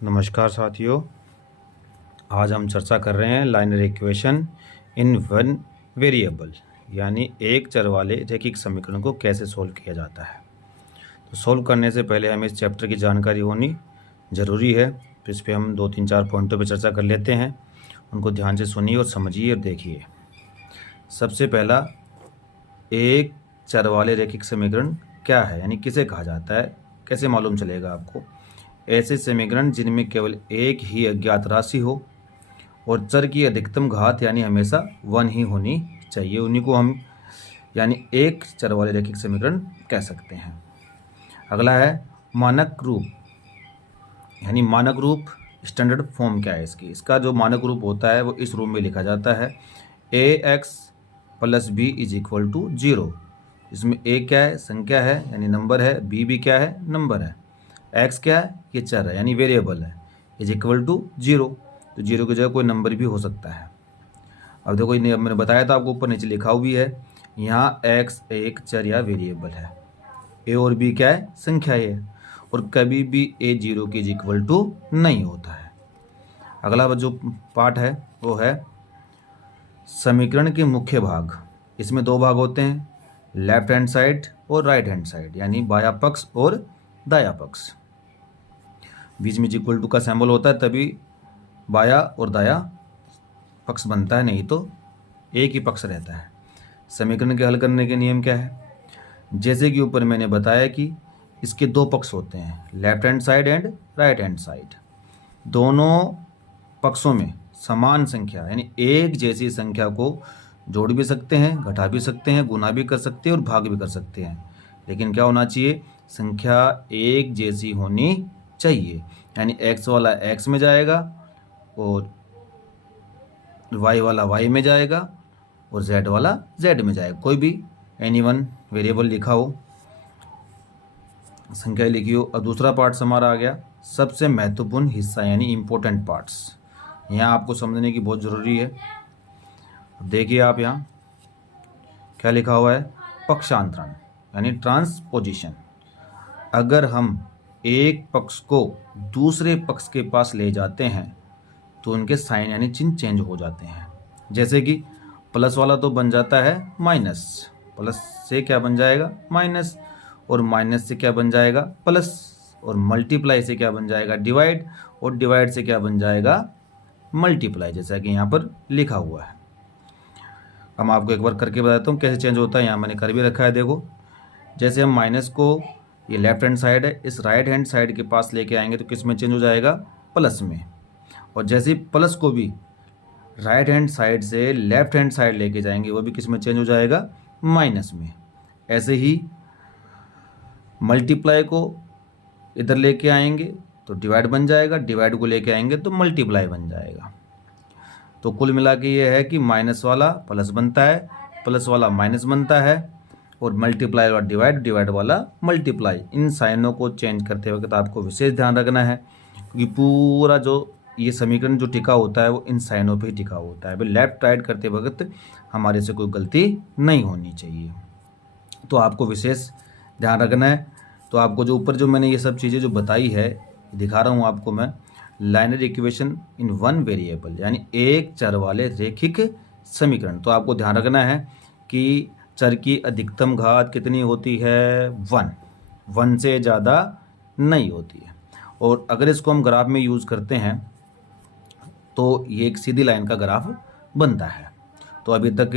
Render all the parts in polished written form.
नमस्कार साथियों। आज हम चर्चा कर रहे हैं liner equation in one variable, यानी एक चर वाले रैखिक समीकरण को कैसे सोल्व किया जाता है। तो सोल्व करने से पहले हमें इस चैप्टर की जानकारी होनी ज़रूरी है। तो इस पर हम 2-3-4 पॉइंटों पर चर्चा कर लेते हैं। उनको ध्यान से सुनिए और समझिए और देखिए। सबसे पहला, एक चर वाले रैखिक समीकरण क्या है, यानी किसे कहा जाता है, कैसे मालूम चलेगा आपको। ऐसे समीकरण जिनमें केवल एक ही अज्ञात राशि हो और चर की अधिकतम घात यानी हमेशा 1 ही होनी चाहिए, उन्हीं को हम यानी एक चर वाले रैखिक समीकरण कह सकते हैं। अगला है मानक रूप, यानी मानक रूप स्टैंडर्ड फॉर्म क्या है इसका जो मानक रूप होता है वो इस रूप में लिखा जाता है ax + b = 0। इसमें a क्या है, संख्या है यानी नंबर है, b भी क्या है, नंबर है, x क्या है, ये चर है यानी वेरिएबल है, = 0। तो 0 की जगह कोई नंबर भी हो सकता है। अब देखो, मैंने बताया था आपको, ऊपर नीचे लिखा हुआ है। यहाँ x एक चर या वेरिएबल है, a और b क्या है, संख्या है, और कभी भी a 0 के = नहीं होता है। अगला जो पार्ट है वो है समीकरण के मुख्य भाग। इसमें दो भाग होते हैं, लेफ्ट हैंड साइड और राइट हैंड साइड, यानी बायां पक्ष और दायां पक्ष। बीच में = का सिंबल होता है, तभी बायां और दायां पक्ष बनता है, नहीं तो एक ही पक्ष रहता है। समीकरण के हल करने के नियम क्या है, जैसे कि ऊपर मैंने बताया कि इसके दो पक्ष होते हैं, left hand side and right hand side. दोनों पक्षों में समान संख्या यानी एक जैसी संख्या को जोड़ भी सकते हैं, घटा भी सकते हैं, गुना भी कर सकते हैं और भाग भी कर सकते हैं। लेकिन क्या होना चाहिए, संख्या एक जैसी होनी चाहिए, यानी x वाला x में जाएगा और y वाला y में जाएगा और z वाला z में जाएगा। कोई भी एनी वन वेरिएबल लिखा हो, संख्या लिखी हो। अब दूसरा पार्ट्स हमारा आ गया, सबसे महत्वपूर्ण हिस्सा यानी इम्पोर्टेंट पार्ट्स। यहाँ आपको समझने की बहुत ज़रूरी है। देखिए आप यहाँ क्या लिखा हुआ है, पक्षांतरण यानी ट्रांसपोजिशन। अगर हम एक पक्ष को दूसरे पक्ष के पास ले जाते हैं तो उनके साइन यानी चिन्ह चेंज हो जाते हैं। जैसे कि प्लस वाला तो बन जाता है माइनस, प्लस से क्या बन जाएगा, माइनस, और माइनस से क्या बन जाएगा, प्लस, और मल्टीप्लाई से क्या बन जाएगा, डिवाइड, और डिवाइड से क्या बन जाएगा, मल्टीप्लाई, जैसा कि यहाँ पर लिखा हुआ है। हम आपको एक बार करके बताता हूँ कैसे चेंज होता है। यहाँ मैंने कर भी रखा है, देखो। जैसे हम माइनस को, ये लेफ्ट हैंड साइड है, इस राइट हैंड साइड के पास लेके आएंगे तो किस में चेंज हो जाएगा, प्लस में। और जैसे प्लस को भी राइट हैंड साइड से लेफ्ट हैंड साइड लेके जाएंगे, वो भी किस में चेंज हो जाएगा, माइनस में। ऐसे ही मल्टीप्लाई को इधर लेके आएंगे तो डिवाइड बन जाएगा, डिवाइड को लेके आएंगे तो मल्टीप्लाई बन जाएगा। तो कुल मिला के ये है कि माइनस वाला प्लस बनता है, प्लस वाला माइनस बनता है, और मल्टीप्लाई वाला डिवाइड, डिवाइड वाला मल्टीप्लाई। इन साइनों को चेंज करते वक्त आपको विशेष ध्यान रखना है, क्योंकि पूरा जो ये समीकरण जो टिका होता है वो इन साइनों पे ही टिका होता है। भाई लेफ्ट राइट करते वक्त हमारे से कोई गलती नहीं होनी चाहिए, तो आपको विशेष ध्यान रखना है। तो आपको जो ऊपर जो मैंने ये सब चीज़ें जो बताई है, दिखा रहा हूँ आपको मैं, liner equation in one variable, यानी एक चर वाले रैखिक समीकरण। तो आपको ध्यान रखना है कि चर की अधिकतम घात कितनी होती है, 1 से ज़्यादा नहीं होती है। और अगर इसको हम ग्राफ में यूज़ करते हैं तो ये एक सीधी लाइन का ग्राफ बनता है। तो अभी तक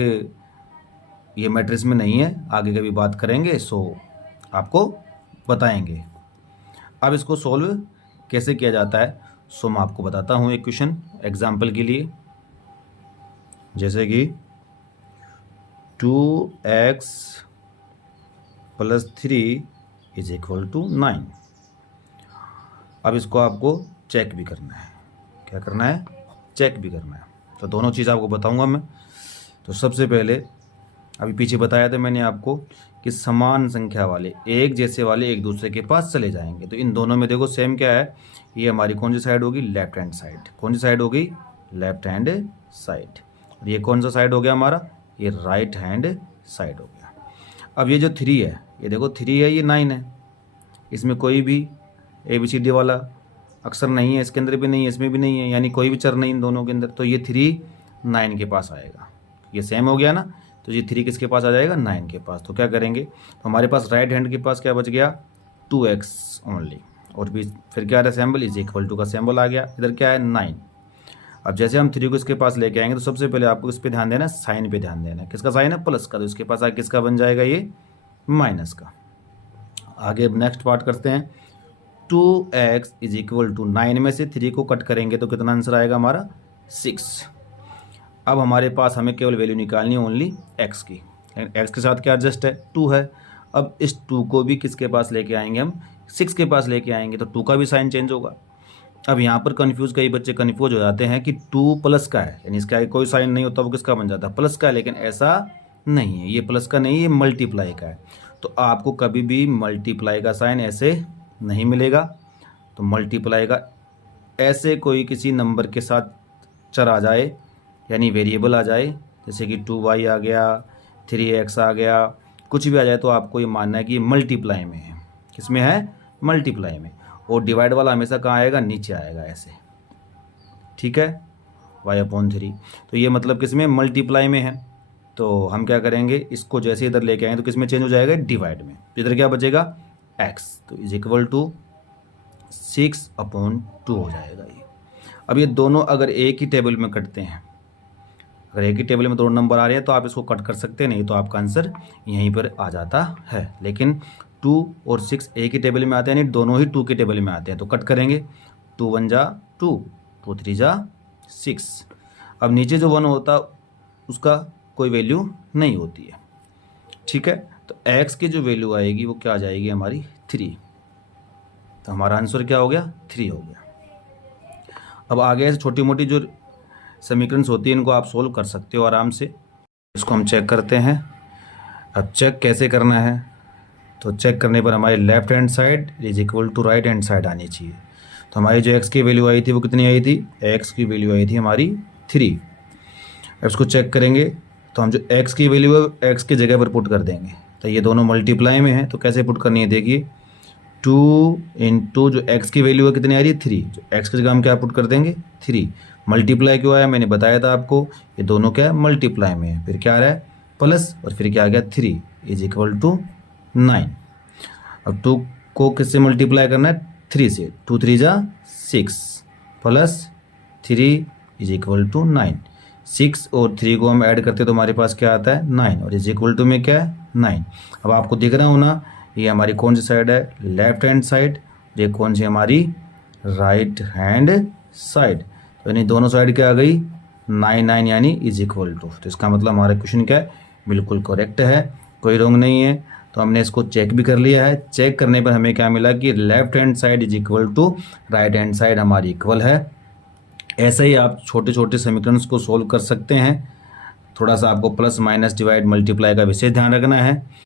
ये मैट्रिक्स में नहीं है, आगे कभी बात करेंगे सो आपको बताएंगे। अब इसको सोल्व कैसे किया जाता है सो मैं आपको बताता हूँ एक क्वेश्चन एग्जाम्पल के लिए। जैसे कि 2x + 3 = 9। अब इसको आपको चेक भी करना है। क्या करना है, चेक भी करना है। तो दोनों चीज़ आपको बताऊंगा मैं। तो सबसे पहले अभी पीछे बताया था मैंने आपको कि समान संख्या वाले, एक जैसे वाले एक दूसरे के पास चले जाएंगे। तो इन दोनों में देखो सेम क्या है, ये हमारी कौन सी साइड होगी, लेफ्ट हैंड साइड। कौन सी साइड होगी, लेफ्ट हैंड साइड। और ये कौन सा साइड हो गया हमारा, ये राइट हैंड साइड हो गया। अब ये जो 3 है, ये देखो 3 है, ये 9 है। इसमें कोई भी ABCD वाला अक्सर नहीं है, इसके अंदर भी नहीं है, इसमें भी नहीं है, यानी कोई भी चर नहीं इन दोनों के अंदर, तो ये 3 9 के पास आएगा। ये सेम हो गया ना, तो ये 3 किसके पास आ जाएगा, 9 के पास। तो क्या करेंगे, तो हमारे पास राइट हैंड के पास क्या बच गया, 2x ओनली, और भी फिर क्या आ रहा है, सिंबल इज इक्वल टू का सिंबल आ गया, इधर क्या है 9। अब जैसे हम 3 को इसके पास लेके आएंगे तो सबसे पहले आपको इस पे ध्यान देना है, साइन पे ध्यान देना है। किसका साइन है, प्लस का, तो इसके पास आगे किसका बन जाएगा, ये माइनस का। आगे अब नेक्स्ट पार्ट करते हैं, 2x इज इक्वल टू 9 में से 3 को कट करेंगे तो कितना आंसर आएगा हमारा, 6। अब हमारे पास हमें केवल वैल्यू निकालनी है ओनली x की, x के साथ क्या एडजस्ट है, 2 है। अब इस 2 को भी किसके पास लेके आएंगे हम, 6 के पास लेके आएंगे, तो 2 का भी साइन चेंज होगा। अब यहाँ पर कई बच्चे कन्फ्यूज हो जाते हैं कि 2 प्लस का है, यानी इसका आगे कोई साइन नहीं होता, वो किसका बन जाता है, प्लस का है, लेकिन ऐसा नहीं है, ये प्लस का नहीं, ये मल्टीप्लाई का है। तो आपको कभी भी मल्टीप्लाई का साइन ऐसे नहीं मिलेगा। तो मल्टीप्लाई का ऐसे कोई किसी नंबर के साथ चर आ जाए, यानी वेरिएबल आ जाए, जैसे कि 2y आ गया, 3x आ गया, कुछ भी आ जाए, तो आपको ये मानना है कि ये मल्टीप्लाई में है। किस में है, मल्टीप्लाई में। और डिवाइड वाला हमेशा कहाँ आएगा, नीचे आएगा ऐसे, ठीक है, y/3। तो ये मतलब किस में, मल्टीप्लाई में है। तो हम क्या करेंगे, इसको जैसे इधर लेके आएंगे तो किस में चेंज हो जाएगा, डिवाइड में। तो इधर क्या बचेगा, x, तो इज इक्वल टू 6/2 हो जाएगा ये। अब ये दोनों अगर एक ही टेबल में कटते हैं, अगर एक ही टेबल में दोनों नंबर आ रहे हैं तो आप इसको कट कर सकते हैं, नहीं तो आपका आंसर यहीं पर आ जाता है। लेकिन 2 और 6 एक ही टेबल में आते हैं, यानी दोनों ही 2 के टेबल में आते हैं, तो कट करेंगे, 2 1 जा 2, 2 3 जा 6। अब नीचे जो 1 होता उसका कोई वैल्यू नहीं होती है, ठीक है। तो x की जो वैल्यू आएगी वो क्या आ जाएगी हमारी, 3। तो हमारा आंसर क्या हो गया, 3 हो गया। अब आगे ऐसे छोटी मोटी जो समीकरण होती है इनको आप सोल्व कर सकते हो आराम से। इसको हम चेक करते हैं। अब चेक कैसे करना है, तो चेक करने पर हमारी left hand side is equal to right hand side आनी चाहिए। तो हमारी जो x की वैल्यू आई थी वो कितनी आई थी, x की वैल्यू आई थी हमारी 3। अब इसको चेक करेंगे तो हम जो x की वैल्यू है x की जगह पर पुट कर देंगे। तो ये दोनों मल्टीप्लाई में है, तो कैसे पुट करनी है, देखिए 2 इंटू जो x की वैल्यू है कितनी आ रही है, 3, जो x की जगह हम क्या पुट कर देंगे, 3। मल्टीप्लाई क्यों आया, मैंने बताया था आपको, ये दोनों क्या है, मल्टीप्लाई में है। फिर क्या आ रहा है, प्लस, और फिर क्या आ गया, 3 इज इक्वल टू 9। अब 2 को किससे मल्टीप्लाई करना है, 3 से, 2 3 जा 6 प्लस 3 इज इक्वल टू 9। 6 और 3 को हम ऐड करते हैं तो हमारे पास क्या आता है, 9, और इज इक्वल टू में क्या है, 9। अब आपको दिख रहा हो ना, ये हमारी कौन सी साइड है, लेफ्ट हैंड साइड, ये कौन सी हमारी, राइट हैंड साइड। तो यानी दोनों साइड क्या आ गई, 9 9, यानी इज इक्वल टू। तो इसका मतलब हमारा क्वेश्चन क्या है, बिल्कुल करेक्ट है, कोई रॉन्ग नहीं है। तो हमने इसको चेक भी कर लिया है। चेक करने पर हमें क्या मिला कि left hand side is equal to right hand side हमारी इक्वल है। ऐसे ही आप छोटे छोटे समीकरण को सोल्व कर सकते हैं। थोड़ा सा आपको प्लस माइनस डिवाइड मल्टीप्लाई का विशेष ध्यान रखना है।